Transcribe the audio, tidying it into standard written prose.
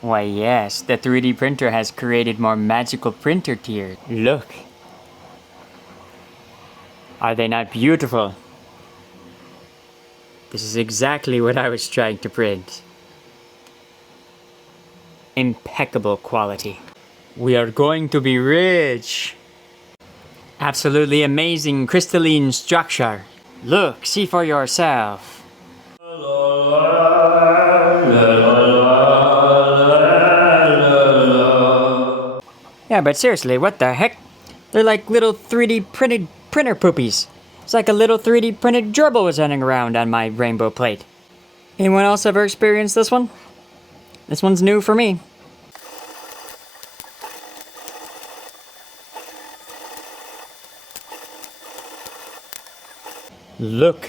Why yes, the 3D printer has created more magical printer tiers. Look. Are they not beautiful? This is exactly what I was trying to print. Impeccable quality. We are going to be rich. Absolutely amazing crystalline structure. Look, see for yourself. Yeah, but seriously, what the heck? They're like little 3D printed printer poopies. It's like a little 3D printed gerbil was running around on my rainbow plate. Anyone else ever experienced this one? This one's new for me. Look.